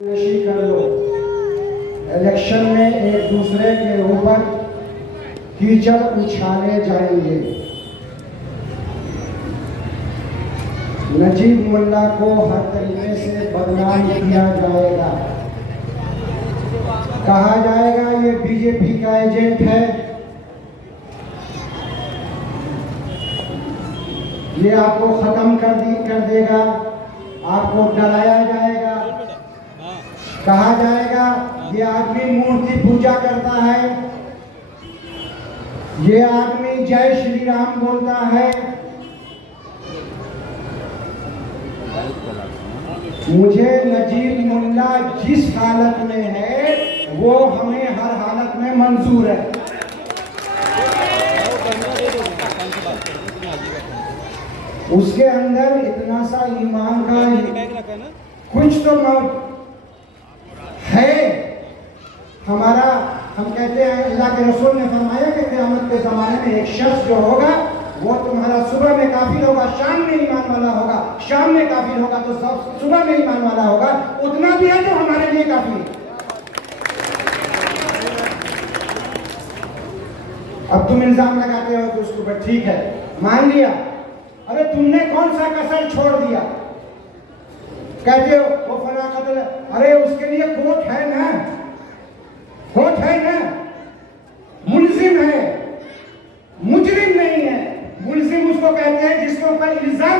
पेशी कर लो। इलेक्शन में एक दूसरे के ऊपर कीचड़ उछाले जाएंगे। नजीब मुल्ला को हर तरीके से बदनाम किया जाएगा। कहा जाएगा ये बीजेपी का एजेंट है, ये आपको खत्म कर देगा, आपको डराया जाएगा। कहा जाएगा ये आदमी मूर्ति पूजा करता है, ये आदमी जय श्री राम बोलता है। मुझे नजीब मुल्ला जिस हालत में है वो हमें हर हालत में मंजूर है। उसके अंदर इतना सा ईमान का कुछ तो है हमारा। हम कहते हैं अल्लाह के रसूल ने फरमाया कि क़यामत के ज़माने में एक शख्स जो होगा वो तुम्हारा सुबह में काफिर होगा, शाम में ईमान वाला होगा, शाम में काफिर होगा तो सुबह में ईमान वाला होगा। उतना भी है जो हमारे लिए काफी है। अब तुम इल्जाम लगाते हो कि उसके ऊपर ठीक है, मान लिया, अरे तुमने कौन सा कसर छोड़ दिया? कहते हो वो फला कत्ल, अरे उसके लिए कोर्ट है ना, कोर्ट है ना, मुल्जिम है, मुजरिम नहीं है। मुल्जिम उसको कहते हैं जिसके ऊपर इल्जाम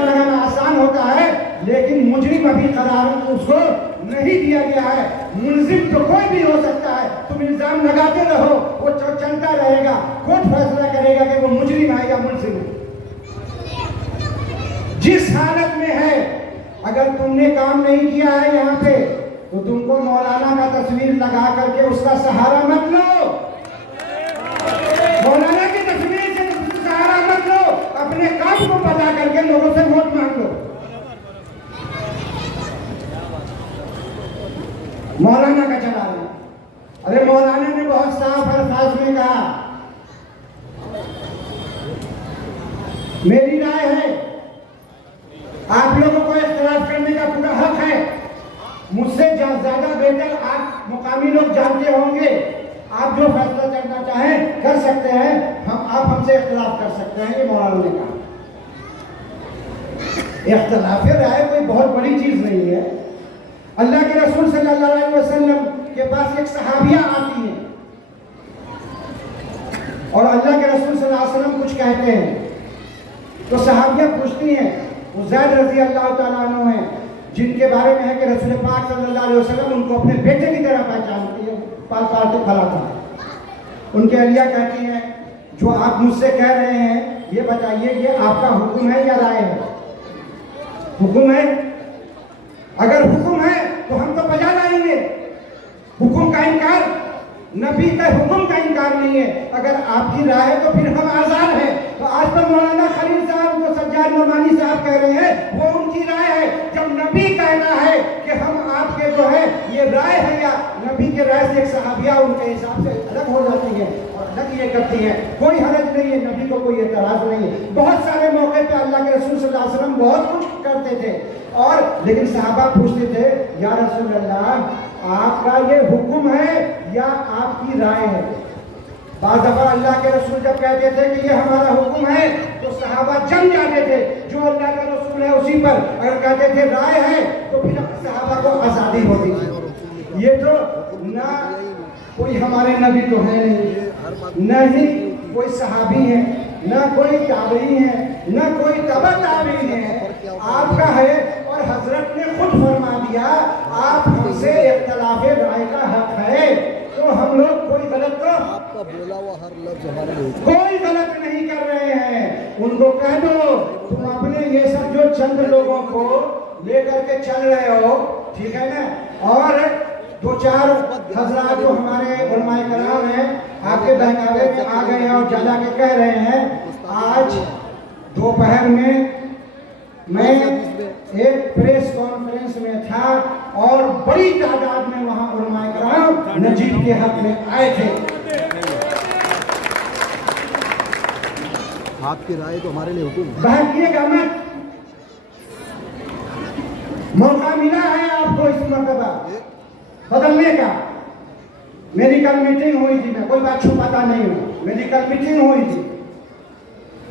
लगाना आसान होता है, लेकिन मुजरिम अभी करार उसको नहीं दिया गया है। मुल्जिम तो कोई भी हो सकता है, तुम इल्जाम लगाते रहो, वो चलता रहेगा, कोर्ट फैसला करेगा कि वो मुजरिम है या मुल्जिम है। जिस हालत में है, अगर तुमने काम नहीं किया है यहाँ पे तो तुमको मौलाना का तस्वीर लगा करके उसका सहारा मत लो। मौलाना की तस्वीर से सहारा मत लो, अपने काम को बता करके लोगों से वोट मांग लो। मौलाना का चला रहे, अरे मौलाना ने बहुत साफ अल्फाज में कहा, मेरी राय है आप लोगों को इख्तिलाफ करने का पूरा हक है। मुझसे ज्यादा बेहतर आप मुकामी लोग जानते होंगे, आप जो फैसला करना चाहें कर सकते हैं, आप हमसे इख्तिलाफ कर सकते हैं। ये मौलाना ने कहा। इख्तिलाफ राय कोई बहुत बड़ी चीज नहीं है। अल्लाह के रसूल सल्लल्लाहु अलैहि वसल्लम के पास एक सहाबिया आती है और अल्लाह के रसूल सल्लल्लाहु अलैहि वसल्लम कुछ कहते हैं तो सहाबिया पूछती हैं, ज़ैद रज़ी अल्लाह ताला अन्हु हैं जिनके बारे में है कि रसूल पाक सल्लल्लाहु अलैहि वसल्लम उनको अपने बेटे की तरह पहचानती है, पाल पाल के फलाता है। उनके अलिया कहती हैं जो आप मुझसे कह रहे हैं ये बताइए ये आपका हुक्म है या राय है? हुक्म है। अगर हुक्म है तो हम तो बजा लाएंगे। हुक्म का इनकार, नबी के हुक्म का इनकार नहीं है। अगर आपकी राय है तो फिर हम आजाद हैं। तो आज पर मौलाना खलील साहब जो सज्जाद नोमानी साहब कह रहे हैं वो उनकी राय है। जब नबी कहना है कि हम आपके जो है ये राय है, या नबी के राय से एक सहाबिया उनके हिसाब से अलग हो जाती है और अलग ये करती है, कोई हरज नहीं है, नबी को कोई एतराज नहीं है। बहुत सारे मौके पे अल्लाह के रसूल सल्लल्लाहु अलैहि वसल्लम बहुत कुछ करते थे और लेकिन सहाबा पूछते थे या रसूल अल्लाह आपका ये हुक्म है या आपकी राय है? बाज़ दफ़ा अल्लाह के रसूल जब कहते थे कि ये हमारा हुक्म है तो सहाबा जम जाते थे जो अल्लाह का रसूल है उसी पर। अगर कहते थे राय है तो फिर सहाबा को आज़ादी होती थी। ये तो ना कोई हमारे नबी तो है नहीं, न ही कोई सहाबी है, ना कोई ताबई है, ना कोई तबा ताबई है, आपका है। और हजरत ने खुद फरमा दिया आप हमसे इख्तिलाफ राय का हक है, तो हम लोग कोई गलत तो आपका बोला हुआ हर लफ्ज हमारे कोई गलत नहीं कर रहे हैं। उनको कह दो तुम अपने ये सब जो चंद लोगों को लेकर के चल रहे हो, ठीक है ना, और दो चार हजरात जो हमारे उलमाए कराम हैं आपके बहकावे में आ गए हैं और ज्यादा के कह रहे हैं। आज दोपहर में मैं एक प्रेस कॉन्फ्रेंस में था और बड़ी तादाद में वहां उलमाए कराम नजीब के हक में आए थे। आपकी राय तो हमारे लिए हुक्म बहकिएगा मत, मौका मिला है आपको इस बदलने का। मेरी कल मीटिंग हुई थी, मैं कोई बात छुपाता नहीं हूँ, मेरी कल मीटिंग हुई थी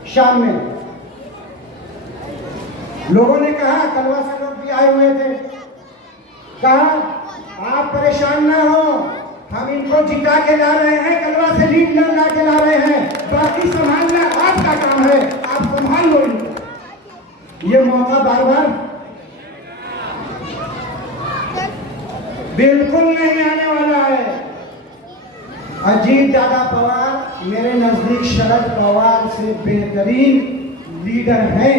शाम में। लोगों ने कहा, कलवा से लोग भी आए हुए थे, कहा आप परेशान ना हो, हम इनको जिता के ला रहे हैं, कलवा से लीड ला के ला रहे हैं, बाकी संभालना आपका काम है, आप संभाल लो इनको। ये मौका बार बार बिल्कुल नहीं आने वाला है। अजीत दादा पवार मेरे नजदीक शरद पवार से बेहतरीन लीडर हैं।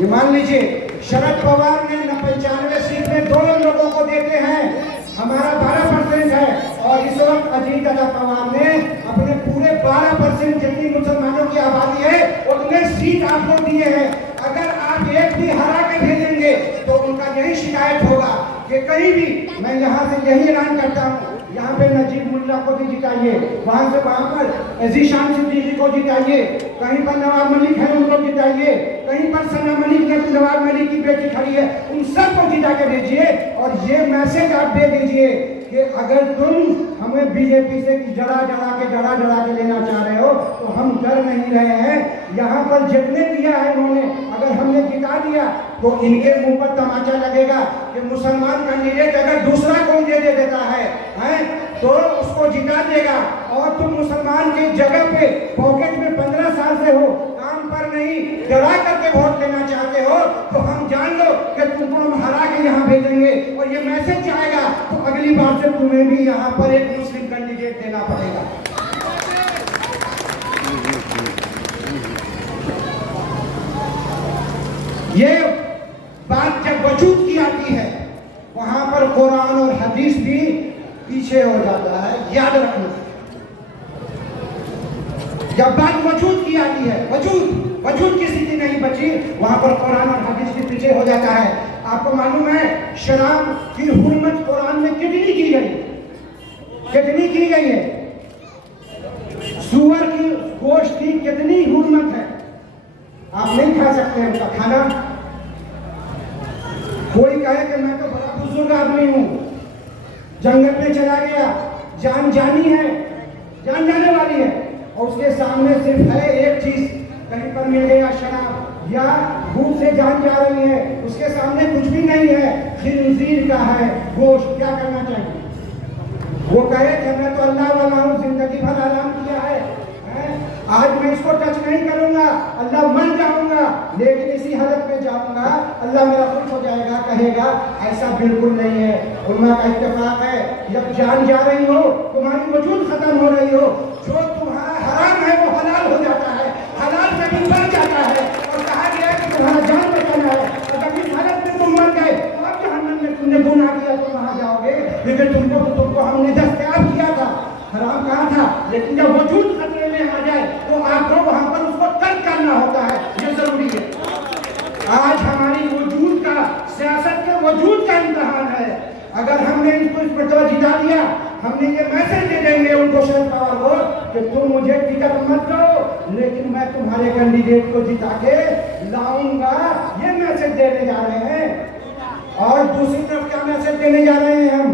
ये मान लीजिए, शरद पवार ने 95 सीट में 2 लोगों को देते हैं, हमारा 12% है, और इस वक्त अजीत दादा पवार ने अपने पूरे 12% जितनी मुसलमानों की आबादी है उतने सीट आपको दिए हैं। अगर आप एक भी हरा के भेजेंगे तो उनका यही शिकायत होगा कि कहीं भी, मैं यहाँ से यही ऐलान करता हूँ, यहाँ पे नजीब मुल्ला को भी जिताइए, वहाँ से वहाँ पर जीशान सिद्दीकी को जिताइए, कहीं पर नवाब मलिक है उनको जिताइए, कहीं पर सना मलिक ने नवाब मलिक की बेटी खड़ी है, उन सबको जिता के भेजिए। और ये मैसेज आप दे दीजिए कि अगर तुम हमें बीजेपी से डरा डरा के लेना चाह रहे हो तो हम डर नहीं रहे हैं। यहाँ पर जितने दिया है इन्होंने, अगर हमने जिता दिया तो इनके मुंह पर तमाचा लगेगा कि मुसलमान कैंडिडेट अगर दूसरा कोई दे देता है तो उसको जिता देगा, और तुम मुसलमान की जगह पे पॉकेट में 15 साल से हो, काम पर नहीं, डरा करके वोट लेना चाहते हो, तो हम जान लो कि तुमको हम हरा के यहाँ भेजेंगे। और ये मैसेज जाएगा तो अगली बार से तुम्हें भी यहाँ पर एक मुस्लिम कैंडिडेट देना पड़ेगा। ये बात जब वजूद की आती है, वहां पर कुरान और हदीस भी पीछे हो जाता है, याद रखना। जब बात वजूद की आती है, वजूद की स्थिति नहीं बची, वहां पर कुरान और हदीस के पीछे हो जाता है। आपको मालूम है शराब की हुर्मत कुरान में कितनी की गई है? सुअर की गोश्त की कितनी हुर्मत है, आप नहीं खा सकते उनका खाना। कोई कहे कि मैं तो बड़ा बुजुर्ग आदमी हूं, जंगल में चला गया, जान जाने वाली है, और उसके सामने सिर्फ है एक चीज, कहीं पर मिल गया शराब या भूख से जान जा रही है, उसके सामने कुछ भी नहीं है, खिंजीर का है गोश्त, क्या करना चाहिए? वो कहे कि मैं तो अल्लाह वाला हूं, जिंदगी भर आराम किया है, आज मैं इसको टच नहीं करूंगा, अल्लाह मान जाऊंगा, लेकिन इसी हालत में जाऊंगा, अल्लाह मेरा खुश हो जाएगा, कहेगा। ऐसा बिल्कुल नहीं है। उम्मा का इत्तेफाक है, जब जान जा रही हो, तुम्हारी वजूद खत्म हो रही हो, जो तुम्हारा हराम है वो हलाल हो जाता है, हलाल से भी बढ़ जाता है, और कहा गया कि तुम्हारा जान बचाना है। और जब इस हालत में तुम मर गए तो अब जहन्नम में तुमने गुनाह किया तो वहां जाओगे, लेकिन तुमको हमने दस्तयाब किया था, हराम कहा था, लेकिन जब वजूद खतरे में आ जाए तो आपको वहां पर उसको तर्क करना होता है, ये जरूरी है। आज हमारी वजूद का, सियासत के वजूद का इम्तिहान है। अगर हमने इनको इस पर जिता दिया, हमने ये मैसेज दे देंगे उनको, शरद पवार को, कि तुम मुझे टिकट मत दो, लेकिन मैं तुम्हारे कैंडिडेट को जिता के लाऊंगा, ये मैसेज देने जा रहे हैं। और दूसरी तरफ क्या मैसेज देने जा रहे हैं हम?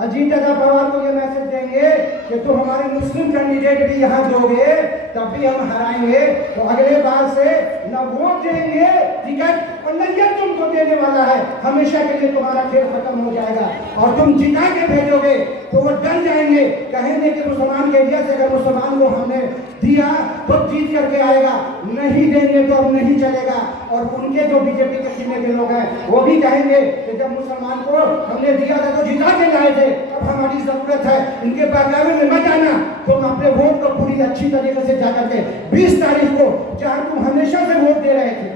अजीत दादा पवार को ये मैसेज देंगे कि तुम हमारे मुस्लिम कैंडिडेट भी यहाँ दोगे तब भी हम हराएंगे, तो अगले बार से न वोट देंगे टिकट और न ये तुमको देने वाला है, हमेशा के लिए तुम्हारा खेल खत्म हो जाएगा। और तुम जिता के भेजोगे तो वो डर जाएंगे, कहेंगे कि मुसलमान के एरिया से अगर मुसलमान को हमने दिया तो जीत करके आएगा, नहीं देंगे तो अब नहीं चलेगा। और उनके जो बीजेपी के सीने के लोग हैं वो भी कहेंगे कि जब मुसलमान को हमने दिया था तो जिता के लाए थे, अब हमारी जरूरत है, इनके बहकावे में मत आना, तुम अपने वोट को पूरी अच्छी तरीके से जाकर के 20 तारीख को, जहां तुम हमेशा से वोट दे रहे थे,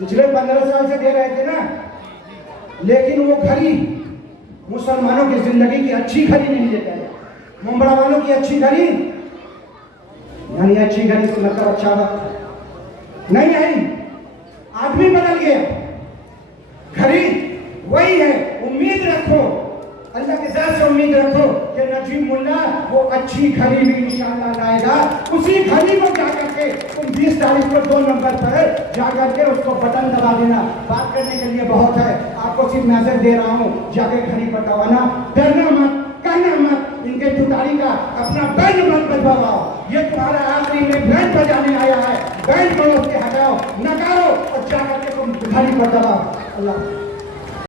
पिछले 15 साल से दे रहे थे ना, लेकिन वो घड़ी मुसलमानों की जिंदगी की अच्छी घड़ी नहीं देता है, मुंबरा वालों की अच्छी घड़ी, यानी अच्छी घड़ी से मतलब अच्छा वक्त नहीं आई, आदमी बदल गया, घड़ी वही है। उम्मीद रखो, अल्लाह के ज़ात से उम्मीद रखो कि नजीब मुल्ला वो अच्छी घड़ी भी इंशाअल्लाह लाएगा, उसी घड़ी को जाकर जाके तुम 20 तारीख को 2 नंबर पर जाकर के उसको बटन दबा देना। बात करने के लिए बहुत है, आपको सिर्फ मैसेज दे रहा हूँ, जाके घड़ी पर दबाना, डरना मत, कहना मत, इनके तुतारी का अपना बैंड मत बजवाओ। ये तुम्हारा आखिरी में बैंड बजाने आया है, बैंड को उसके हटाओ, नकारो और जाकर के तुम घड़ी पर दबाओ। अल्लाह